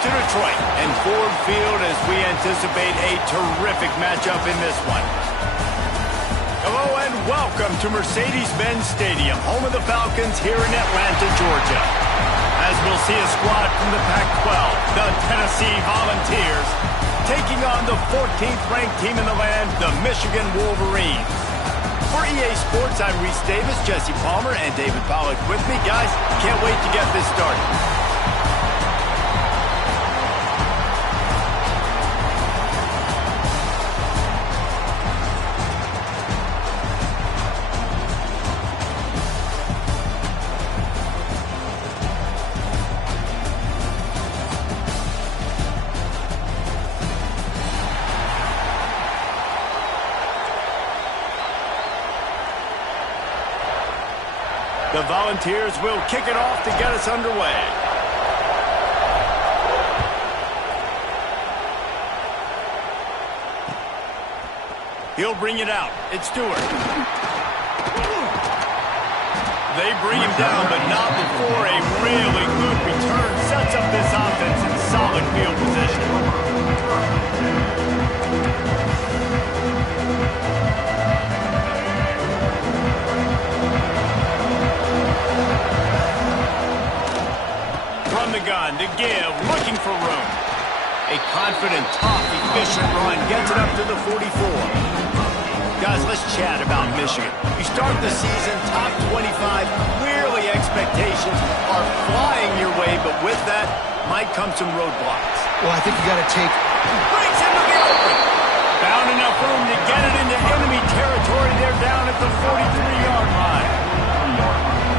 to Detroit and Ford Field as we anticipate a terrific matchup in this one. Hello and welcome to Mercedes-Benz Stadium, home of the Falcons here in Atlanta, Georgia. As we'll see a squad from the Pac-12, the Tennessee Volunteers, taking on the 14th ranked team in the land, the Michigan Wolverines. For EA Sports, I'm Reese Davis, Jesse Palmer, and David Pollack with me. Guys, can't wait to get this started. The Volunteers will kick it off to get us underway. He'll bring it out. It's Stewart. They bring him down, but not before a really good return sets up this offense in solid field position. From the gun to give, looking for room. A confident, tough, efficient run gets it up to the 44. Guys, let's chat about Michigan. You start the season top 25, clearly expectations are flying your way, but with that might come some roadblocks. Well, I think you got to take... Breaks into the open. Found enough room to get it into enemy territory. They're down at the 43-yard line.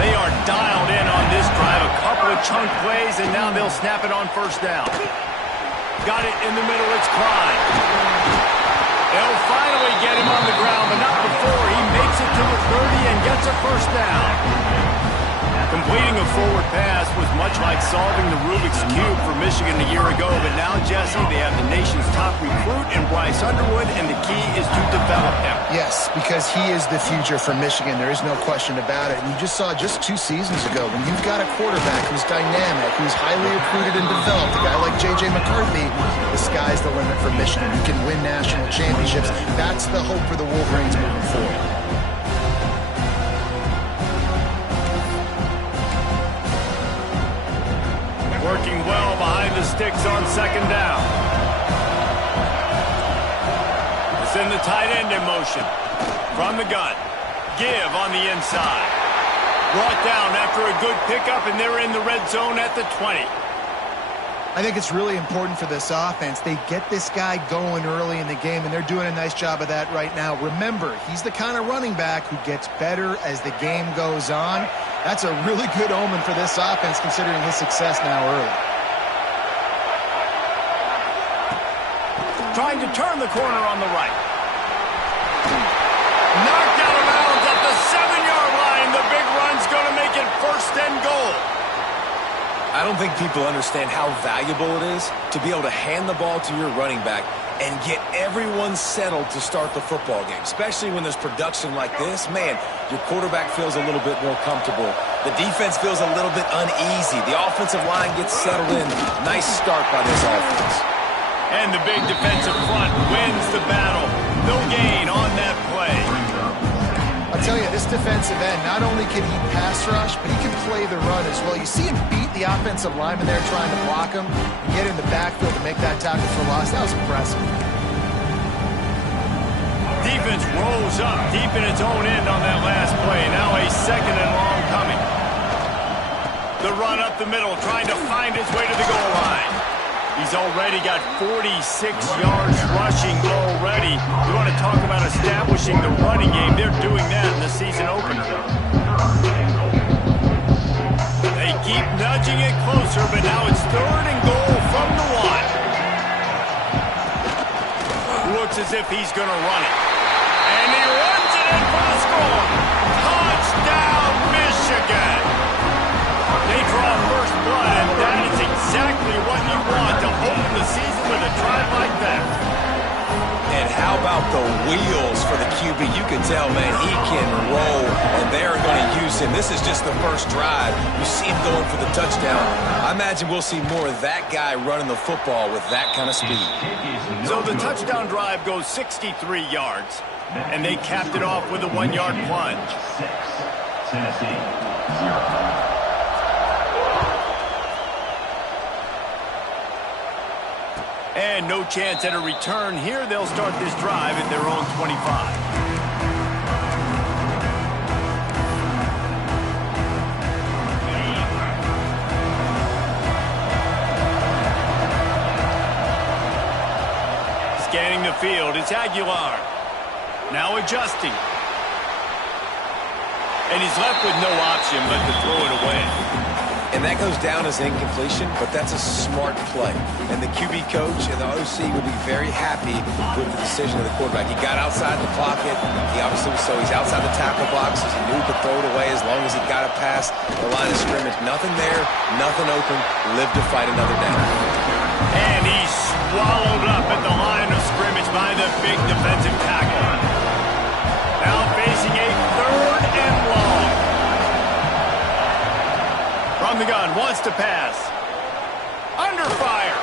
They are dialed in on this drive. A couple of chunk plays, and now they'll snap it on first down. Got it in the middle. It's Klein. They'll finally get him on the ground, but not before he makes it to the 30 and gets a first down. Completing a forward pass was much like solving the Rubik's Cube for Michigan a year ago, but now, Jesse, they have the nation's top recruit in Bryce Underwood, and the key is to develop him. Yes, because he is the future for Michigan. There is no question about it. And you just saw just 2 seasons ago, when you've got a quarterback who's dynamic, who's highly recruited and developed, a guy like J.J. McCarthy, the sky's the limit for Michigan. You can win national championships. That's the hope for the Wolverines moving forward. Working well behind the sticks on second down. Send the tight end in motion. From the gun. Give on the inside. Brought down after a good pickup, and they're in the red zone at the 20. I think it's really important for this offense. They get this guy going early in the game, and they're doing a nice job of that right now. Remember, he's the kind of running back who gets better as the game goes on. That's a really good omen for this offense, considering his success now early. Trying to turn the corner on the right. Knocked out of bounds at the 7-yard line. The big run's going to make it first and goal. I don't think people understand how valuable it is to be able to hand the ball to your running back and get everyone settled to start the football game, especially when there's production like this. Man, your quarterback feels a little bit more comfortable. The defense feels a little bit uneasy. The offensive line gets settled in. Nice start by this offense. And the big defensive front wins the battle. No gain on that play. I'll tell you, this defensive end, not only can he pass rush, but he can play the run as well. You see him beat the offensive lineman there trying to block him and get in the backfield to make that tackle for loss. That was impressive. Defense rolls up deep in its own end on that last play. Now a second and long coming. The run up the middle, trying to find his way to the goal line. He's already got 46 yards rushing already. You want to talk about establishing the running game. They're doing that in the season opener. They keep nudging it closer, but now it's third and goal from the 1. Looks as if he's going to run it. And he runs it in for the score. Touchdown, Michigan. They draw first blood, and that is exactly what you want to open the season with a drive like that. And how about out the wheels for the QB. You can tell, man, he can roll, and they're going to use him. This is just the first drive. You see him going for the touchdown. I imagine we'll see more of that guy running the football with that kind of speed. So the touchdown drive goes 63 yards, and they capped it off with a 1-yard plunge. Tennessee, 0. And no chance at a return here. They'll start this drive at their own 25. Scanning the field, it's Aguilar. Now adjusting. And he's left with no option but to throw it away. And that goes down as incompletion, but that's a smart play. And the QB coach and the OC will be very happy with the decision of the quarterback. He got outside the pocket. He obviously so he's outside the tackle box. He knew he could throw it away as long as he got it past the line of scrimmage. Nothing there, nothing open. Live to fight another down. And he's swallowed up at the line of scrimmage by the big defensive tackle. Now facing a 3rd and long. From the gun, wants to pass. Under fire.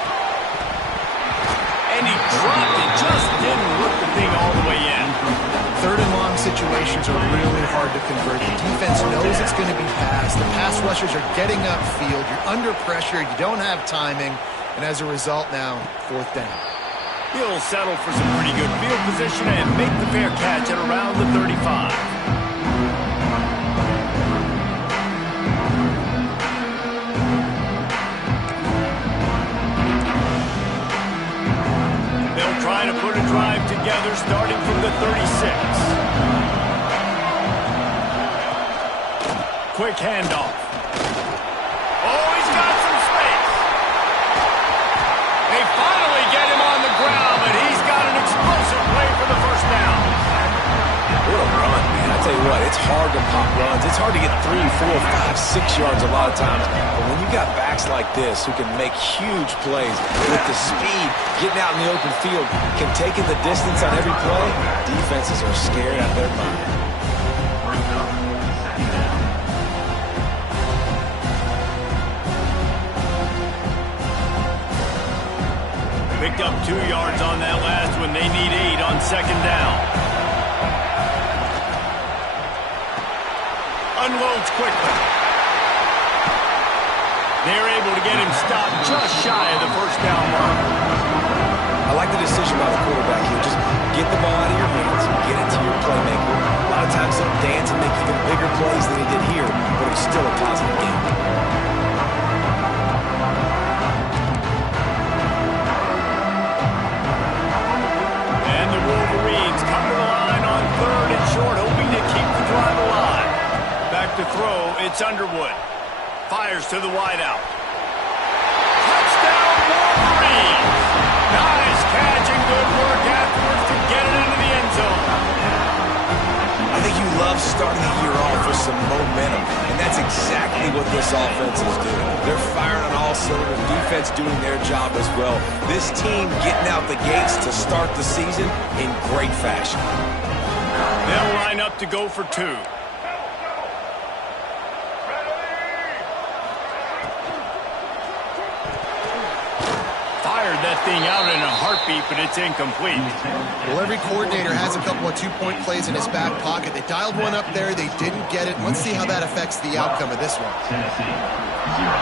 And he dropped it, just didn't look the thing all the way in. 3rd and long situations are really hard to convert. The defense knows it's going to be passed. The pass rushers are getting upfield. You're under pressure. You don't have timing. And as a result now, 4th down. He'll settle for some pretty good field position and make the fair catch at around the 35. They'll try to put a drive together starting from the 36. Quick handoff. Oh, he's got some space. They finally get him on the ground, but he's got an explosive play for the first down. What a run, man. I tell you what, it's hard to pop runs. It's hard to get 3, 4, 5, 6 yards a lot of times. But when you got backs like this who can make huge plays with the speed, getting out in the open field, can take in the distance on every play, defenses are scared out of their mind. Picked up 2 yards on that last one. They need 8 on 2nd down. Unloads quickly. They're able to get him stopped just shy of the 1st down mark. I like the decision by the quarterback here. Just get the ball out of your hands, get it to your playmaker. A lot of times he'll dance and make even bigger plays than he did here, but it was still a positive game. And the Wolverines come to the line on 3rd and short, hoping to keep the drive alive. Back to throw, it's Underwood. Fires to the wideout. Touchdown, Wolverines! Nice catch and good work afterwards to get it into the end zone. I think you love starting the year off with some momentum, and that's exactly what this offense is doing. They're firing on all cylinders, defense doing their job as well. This team getting out the gates to start the season in great fashion. They'll line up to go for 2. That thing out in a heartbeat, but it's incomplete. Well, every coordinator has a couple of 2-point plays in his back pocket. They dialed one up there. They didn't get it. Let's see how that affects the outcome of this one. Tennessee, 0.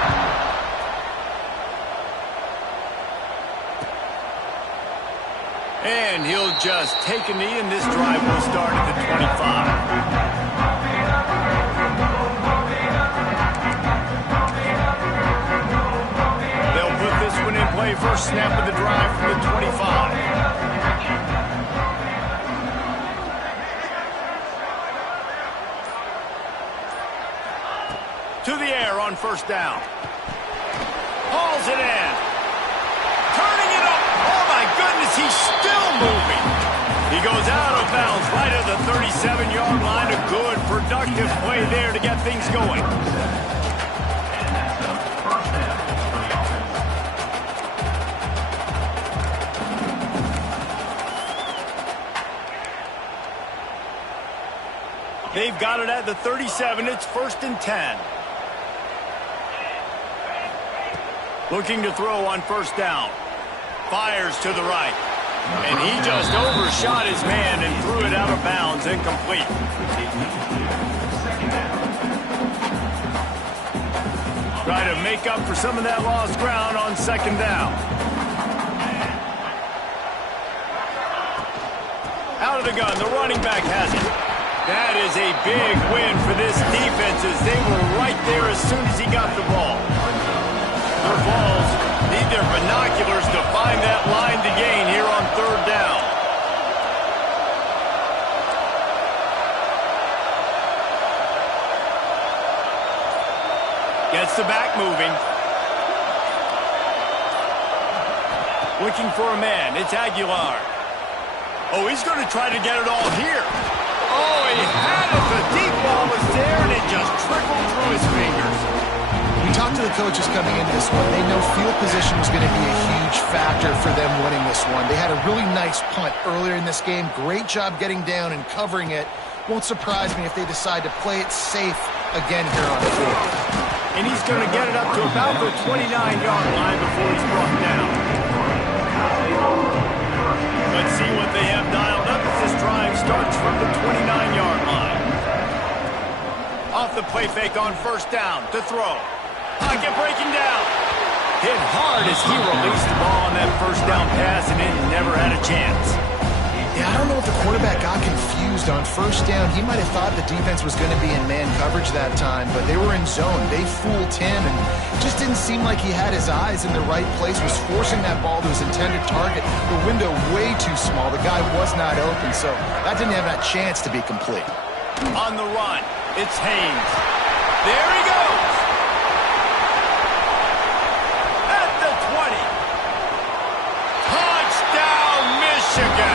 And he'll just take a knee, and this drive will start at the 25. Play first snap of the drive from the 25. To the air on 1st down. Hauls it in. Turning it up. Oh, my goodness, he's still moving. He goes out of bounds right at the 37-yard line. A good, productive play there to get things going. They've got it at the 37. It's 1st and 10. Looking to throw on 1st down. Fires to the right. And he just overshot his man and threw it out of bounds, incomplete. Try to make up for some of that lost ground on 2nd down. Out of the gun, the running back has it. That is a big win for this defense as they were right there as soon as he got the ball. Their balls need their binoculars to find that line to gain here on 3rd down. Gets the back moving. Looking for a man. It's Aguilar. Oh, he's going to try to get it all here. Oh, he had it. The deep ball was there, and it just trickled through his fingers. We talked to the coaches coming into this one. They know field position was going to be a huge factor for them winning this one. They had a really nice punt earlier in this game. Great job getting down and covering it. Won't surprise me if they decide to play it safe again here on the field. And he's going to get it up to about the 29-yard line before he's brought down. Let's see what they have dialed up as this drive starts from the 29-yard line. Off the play fake on 1st down to throw. Pocket breaking down. Hit hard as he released the ball on that 1st down pass, and it never had a chance. Yeah, I don't know if the quarterback got confused on 1st down. He might have thought the defense was going to be in man coverage that time, but they were in zone. They fooled him, and it just didn't seem like he had his eyes in the right place, was forcing that ball to his intended target. The window way too small. The guy was not open, so that didn't have that chance to be complete. On the run, it's Haynes. There he goes.